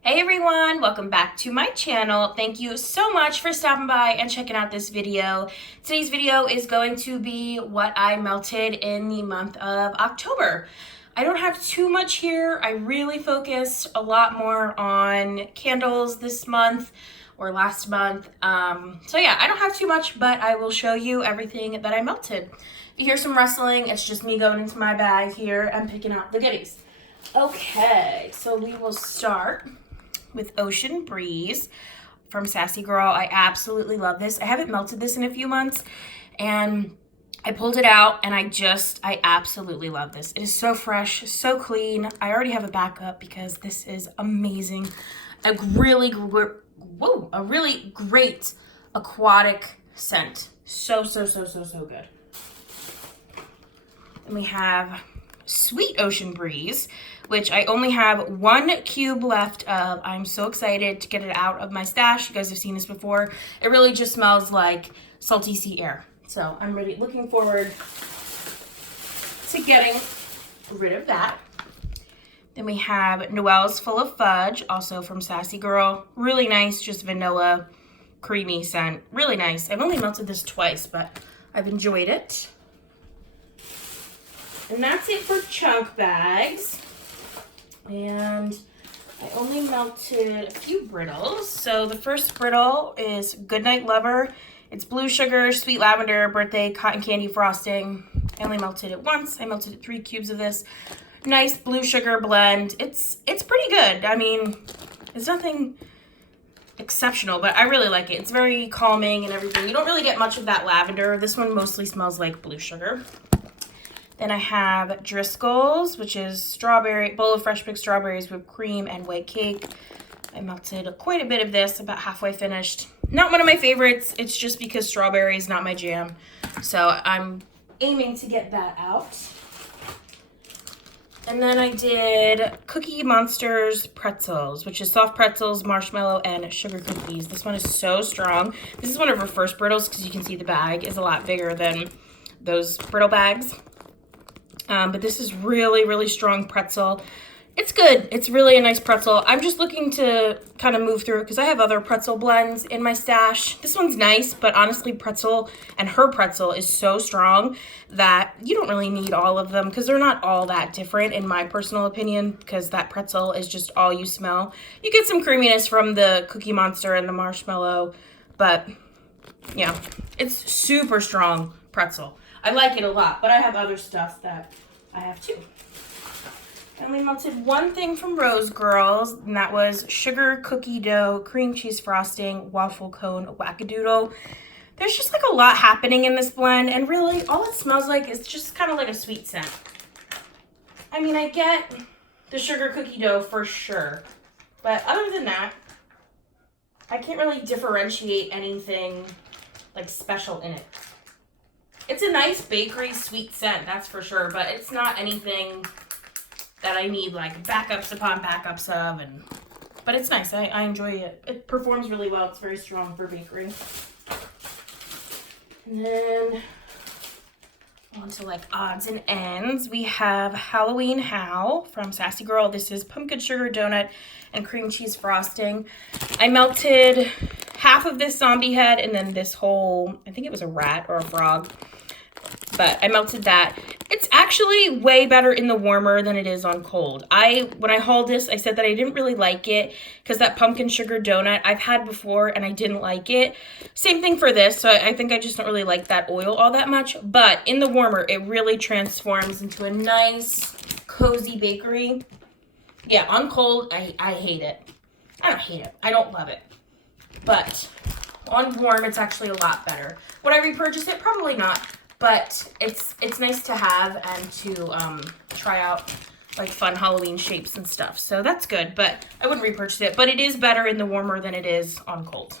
Hey everyone, welcome back to my channel. Thank you so much for stopping by and checking out this video. Today's video is going to be what I melted in the month of October. I don't have too much here. I really focused a lot more on candles this month or last month. So yeah, I don't have too much, but I will show you everything that I melted. If you hear some rustling, it's just me going into my bag here and picking out the goodies. Okay, so we will start with Ocean Breeze from Sassy Girl. I absolutely love this. I haven't melted this in a few months and I pulled it out and I absolutely love this. It is so fresh, so clean. I already have a backup because this is amazing. A really great aquatic scent. So good. Then we have Sweet Ocean Breeze, which I only have 1 cube left of. I'm so excited to get it out of my stash. You guys have seen this before. It really just smells like salty sea air. So I'm looking forward to getting rid of that. Then we have Noelle's Full of Fudge, also from Sassy Girl. Really nice, just vanilla, creamy scent. Really nice. I've only melted this twice, but I've enjoyed it. And that's it for chunk bags. And I only melted a few Brittles. So the first brittle is Goodnight Lover. It's blue sugar, sweet lavender, birthday cotton candy frosting. I only melted it once. I melted 3 cubes of this. Nice blue sugar blend. It's pretty good. I mean, it's nothing exceptional, but I really like it. It's very calming and everything. You don't really get much of that lavender. This one mostly smells like blue sugar. Then I have Driscoll's, which is strawberry, bowl of fresh picked strawberries, whipped cream, and white cake. I melted quite a bit of this, about halfway finished. Not one of my favorites. It's just because strawberry is not my jam. So I'm aiming to get that out. And then I did Cookie Monster's Pretzels, which is soft pretzels, marshmallow, and sugar cookies. This one is so strong. This is one of her first Brittles because you can see the bag is a lot bigger than those Brittle bags. But this is really strong pretzel. It's good. It's really a nice pretzel. I'm just looking to kind of move through it because I have other pretzel blends in my stash. This one's nice, but honestly, pretzel and her pretzel is so strong that you don't really need all of them because they're not all that different in my personal opinion, because that pretzel is just all you smell. You get some creaminess from the Cookie Monster and the marshmallow, but yeah, it's super strong pretzel. I like it a lot, but I have other stuff that I have too. I only melted one thing from Rose Girls, and that was sugar cookie dough, cream cheese frosting, waffle cone, wackadoodle. There's just like a lot happening in this blend, and really all it smells like is just kind of like a sweet scent. I mean, I get the sugar cookie dough for sure, but other than that, I can't really differentiate anything like special in it. It's a nice bakery sweet scent, that's for sure, but it's not anything that I need like backups upon backups of, but it's nice. I enjoy it. It performs really well. It's very strong for bakery. And then on to like odds and ends. We have Halloween How from Sassy Girl. This is pumpkin sugar donut and cream cheese frosting. I melted half of this zombie head and then this whole, I think it was a rat or a frog, but I melted that. It's actually way better in the warmer than it is on cold. When I hauled this, I said that I didn't really like it because that pumpkin sugar donut I've had before and I didn't like it. Same thing for this, so I think I just don't really like that oil all that much, but in the warmer, it really transforms into a nice, cozy bakery. Yeah, on cold, I hate it. I don't hate it. I don't love it. But on warm, it's actually a lot better. Would I repurchase it? Probably not. But it's nice to have and to try out like fun Halloween shapes and stuff. So that's good, but I wouldn't repurchase it. But it is better in the warmer than it is on cold.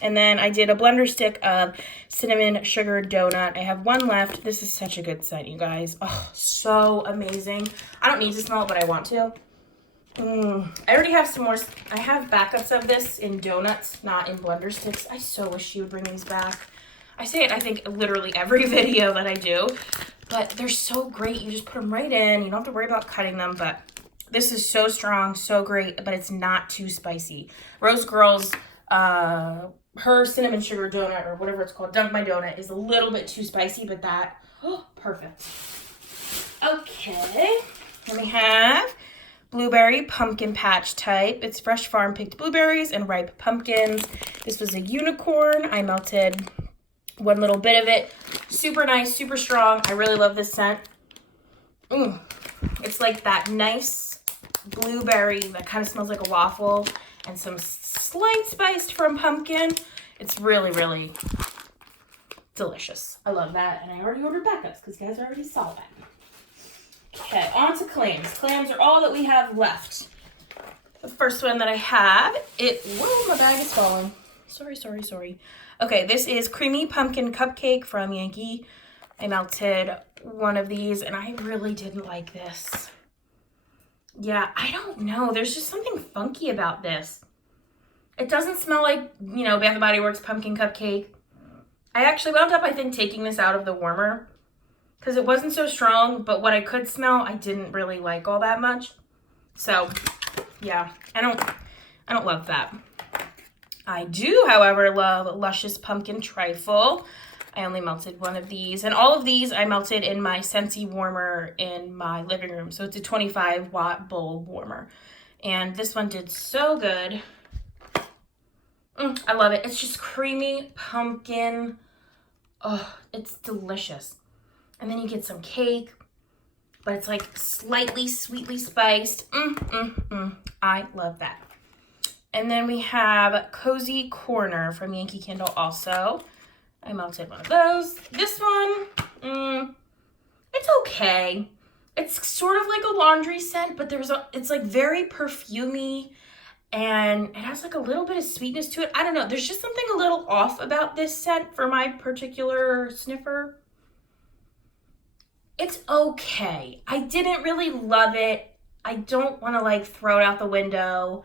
And then I did a blender stick of cinnamon sugar donut. I have one left. This is such a good scent, you guys. Oh, so amazing. I don't need to smell it, but I want to. I already have some more. I have backups of this in donuts, not in blender sticks. I so wish she would bring these back. I say it, I think, literally every video that I do, but they're so great. You just put them right in. You don't have to worry about cutting them, but This is so strong, so great, but it's not too spicy. Rose Girls, her cinnamon sugar donut or whatever it's called, Dunk My Donut, is a little bit too spicy, but that, oh, perfect. Okay, then we have blueberry pumpkin patch type. It's fresh farm picked blueberries and ripe pumpkins. This was a unicorn. I melted one little bit of it. Super nice, super strong. I really love this scent. It's like that nice blueberry that kind of smells like a waffle and some slight spice from pumpkin. It's really, really delicious. I love that. And I already ordered backups because you guys already saw that. Okay, on to clams. Clams are all that we have left. The first one that I have, whoa, my bag is falling. Sorry. Okay, this is creamy pumpkin cupcake from Yankee. I melted one of these and I really didn't like this. Yeah, I don't know. There's just something funky about this. It doesn't smell like, Bath & Body Works pumpkin cupcake. I actually wound up, I think, taking this out of the warmer because it wasn't so strong, but what I could smell, I didn't really like all that much. So, yeah, I don't love that. I do, however, love Luscious Pumpkin Trifle. I only melted one of these. And all of these I melted in my Scentsy warmer in my living room. So it's a 25-watt bulb warmer. And this one did so good. I love it. It's just creamy pumpkin. Oh, it's delicious. And then you get some cake. But it's like slightly sweetly spiced. I love that. And then we have Cozy Corner from Yankee Candle also. I melted one of those. This one, it's okay. It's sort of like a laundry scent, but it's like very perfumey and it has like a little bit of sweetness to it. I don't know. There's just something a little off about this scent for my particular sniffer. It's okay. I didn't really love it. I don't want to like throw it out the window.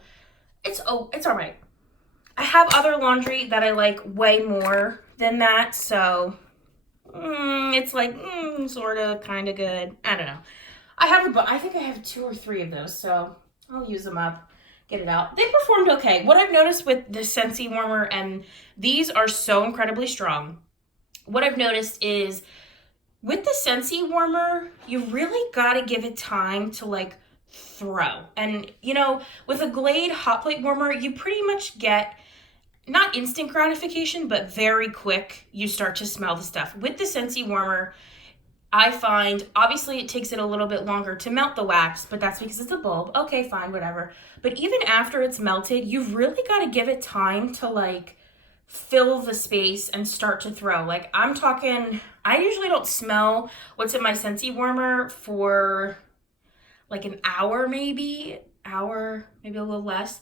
It's all right. I have other laundry that I like way more than that, so it's like sort of kind of good. I don't know. I think I have 2 or 3 of those, so I'll use them up, get it out. They performed okay. What I've noticed with the Scentsy warmer, and these are so incredibly strong, what I've noticed is with the Scentsy warmer, you really got to give it time to like throw. And with a Glade hot plate warmer, you pretty much get not instant gratification, but very quick, you start to smell the stuff. With the Scentsy warmer, I find, obviously it takes it a little bit longer to melt the wax, but that's because it's a bulb. Okay, fine, whatever. But even after it's melted, you've really got to give it time to like fill the space and start to throw. Like I'm talking, I usually don't smell what's in my Scentsy warmer for like an hour, maybe a little less.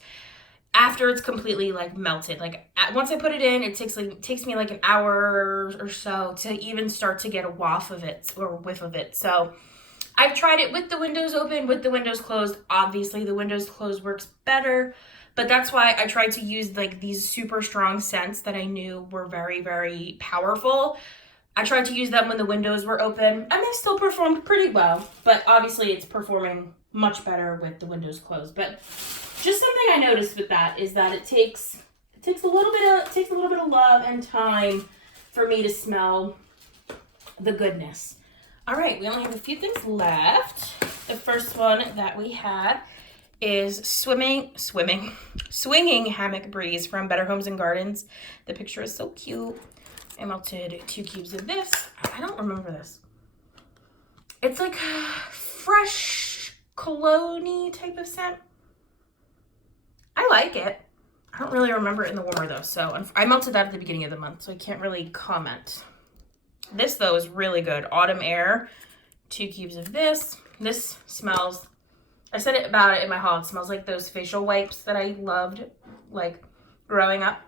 After it's completely like melted, like once I put it in, it takes me like an hour or so to even start to get a whiff of it. So I've tried it with the windows open, with the windows closed. Obviously the windows closed works better, but that's why I tried to use like these super strong scents that I knew were very, very powerful. I tried to use them when the windows were open and they still performed pretty well, but obviously it's performing much better with the windows closed. But just something I noticed with that is that it takes a little bit of love and time for me to smell the goodness. All right, we only have a few things left. The first one that we have is Swinging Hammock Breeze from Better Homes and Gardens. The picture is so cute. I melted 2 cubes of this. I don't remember this. It's like a fresh cologne-y type of scent. I like it. I don't really remember it in the warmer though, so I melted that at the beginning of the month, so I can't really comment. This though is really good. Autumn Air, 2 cubes of this. This smells, I said it about it in my haul, it smells like those facial wipes that I loved like growing up.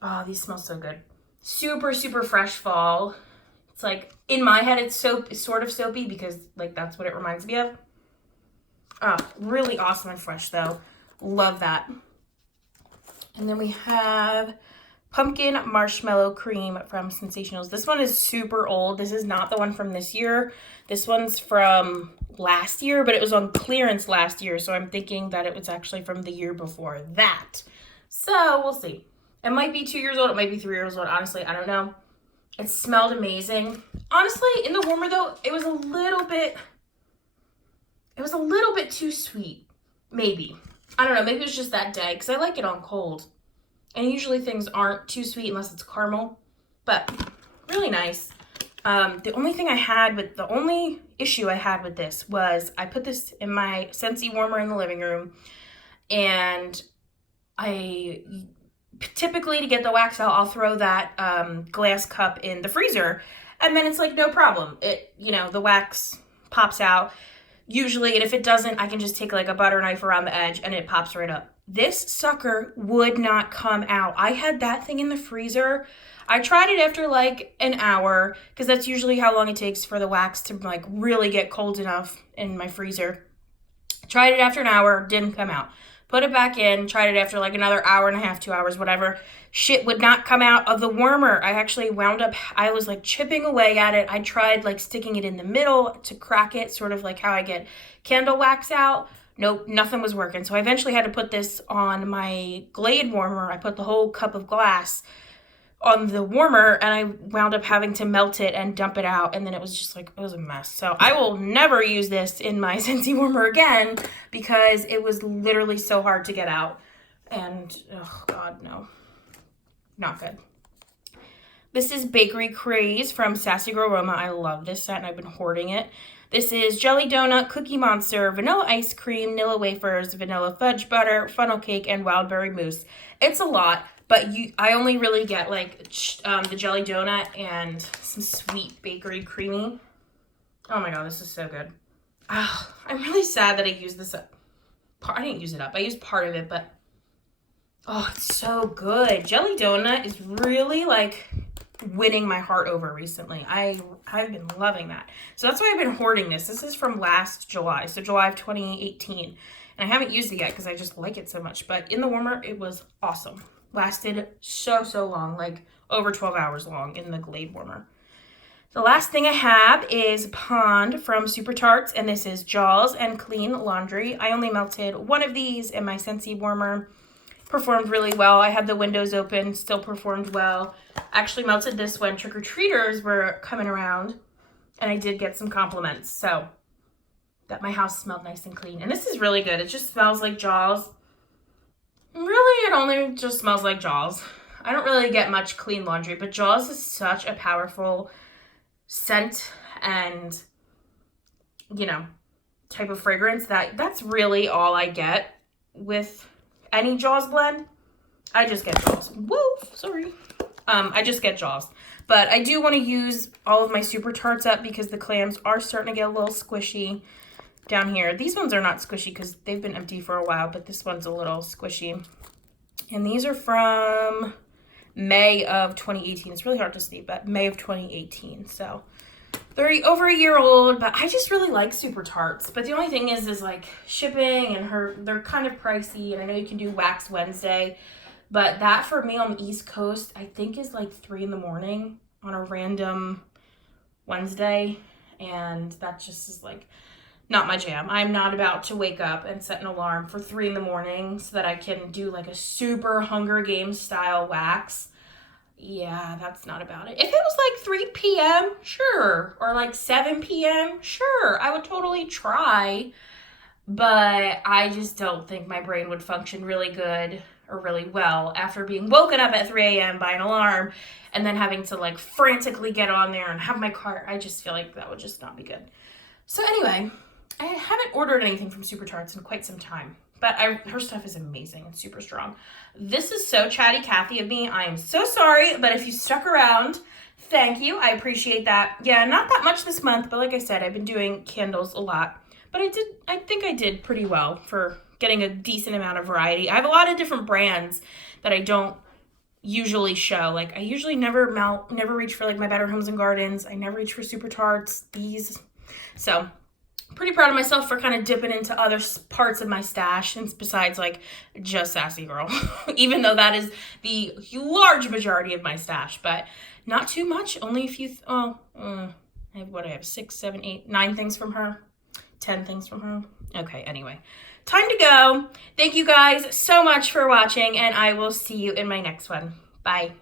Oh, these smell so good. Super, super fresh fall. It's like, in my head, it's sort of soapy because like that's what it reminds me of. Oh, really awesome and fresh though. Love that. And then we have Pumpkin Marshmallow Cream from Sensationals. This one is super old. This is not the one from this year. This one's from last year, but it was on clearance last year, so I'm thinking that it was actually from the year before that. So we'll see. It might be 2 years old, it might be 3 years old. Honestly, I don't know. It smelled amazing. Honestly, in the warmer though, it was a little bit too sweet. Maybe. I don't know, maybe it was just that day, because I like it on cold. And usually things aren't too sweet unless it's caramel, but really nice. The only issue I had with this was I put this in my Scentsy warmer in the living room, and I typically, to get the wax out, I'll throw that glass cup in the freezer, and then it's like no problem. The wax pops out usually, and if it doesn't, I can just take like a butter knife around the edge and it pops right up. This sucker would not come out. I had that thing in the freezer. I tried it after like an hour, because that's usually how long it takes for the wax to like really get cold enough in my freezer. Tried it after an hour, didn't come out. Put it back in, tried it after like another hour and a half, 2 hours, whatever. Shit would not come out of the warmer. I was like chipping away at it. I tried like sticking it in the middle to crack it, sort of like how I get candle wax out. Nope, nothing was working. So I eventually had to put this on my Glade warmer. I put the whole cup of glass on the warmer, and I wound up having to melt it and dump it out, and then it was a mess. So I will never use this in my Scentsy warmer again, because it was literally so hard to get out, and oh god, no, not good. This is Bakery Craze from Sassy Girl Roma. I love this set, and I've been hoarding it. This is Jelly Donut, Cookie Monster, Vanilla Ice Cream, Nilla Wafers, Vanilla Fudge Butter, Funnel Cake, and Wildberry Mousse. It's a lot. But I only really get like the Jelly Donut and some sweet bakery creamy. Oh my god, this is so good. Oh, I'm really sad that I used this up. I didn't use it up. I used part of it, but oh, it's so good. Jelly Donut is really like winning my heart over recently. I've been loving that. So that's why I've been hoarding this. This is from last July, so July of 2018. And I haven't used it yet because I just like it so much. But in the warmer, it was awesome. Lasted so long, like over 12 hours long in the Glade warmer. The last thing I have is Pond from Super Tarts, and this is Jaws and Clean Laundry. I only melted one of these in my Scentsy warmer. Performed really well. I had the windows open, still performed well. Actually melted this when trick-or-treaters were coming around, and I did get some compliments, so that my house smelled nice and clean. And this is really good. It just smells like Jaws. Really, it only just smells like Jaws. I don't really get much clean laundry, but Jaws is such a powerful scent and, type of fragrance that's really all I get with any Jaws blend. I just get Jaws. Whoa, sorry. I just get Jaws. But I do want to use all of my Super Tarts up because the clams are starting to get a little squishy down here. These ones are not squishy because they've been empty for a while, but this one's a little squishy. And these are from May of 2018. It's really hard to see, but May of 2018. So they're over a year old, but I just really like Super Tarts. But the only thing is like shipping, and they're kind of pricey, and I know you can do Wax Wednesday, but that for me on the East Coast, I think is like 3 in the morning on a random Wednesday, and that just is like not my jam. I'm not about to wake up and set an alarm for 3 in the morning so that I can do like a super Hunger Games style wax. Yeah, that's not about it. If it was like 3 p.m., sure. Or like 7 p.m., sure. I would totally try. But I just don't think my brain would function really good or really well after being woken up at 3 a.m. by an alarm and then having to like frantically get on there and have my cart. I just feel like that would just not be good. So anyway, I haven't ordered anything from Super Tarts in quite some time, but her stuff is amazing and super strong. This is so chatty Cathy of me. I am so sorry, but if you stuck around, thank you. I appreciate that. Yeah, not that much this month, but like I said, I've been doing candles a lot. But I think I did pretty well for getting a decent amount of variety. I have a lot of different brands that I don't usually show. Like I usually never reach for like my Better Homes and Gardens. I never reach for Super Tarts, these. So pretty proud of myself for kind of dipping into other parts of my stash, and besides like just Sassy Girl, even though that is the large majority of my stash, but not too much. Only a few. I have 6, 7, 8, 9 things from her. 10 things from home. Okay, anyway. Time to go. Thank you guys so much for watching, and I will see you in my next one. Bye.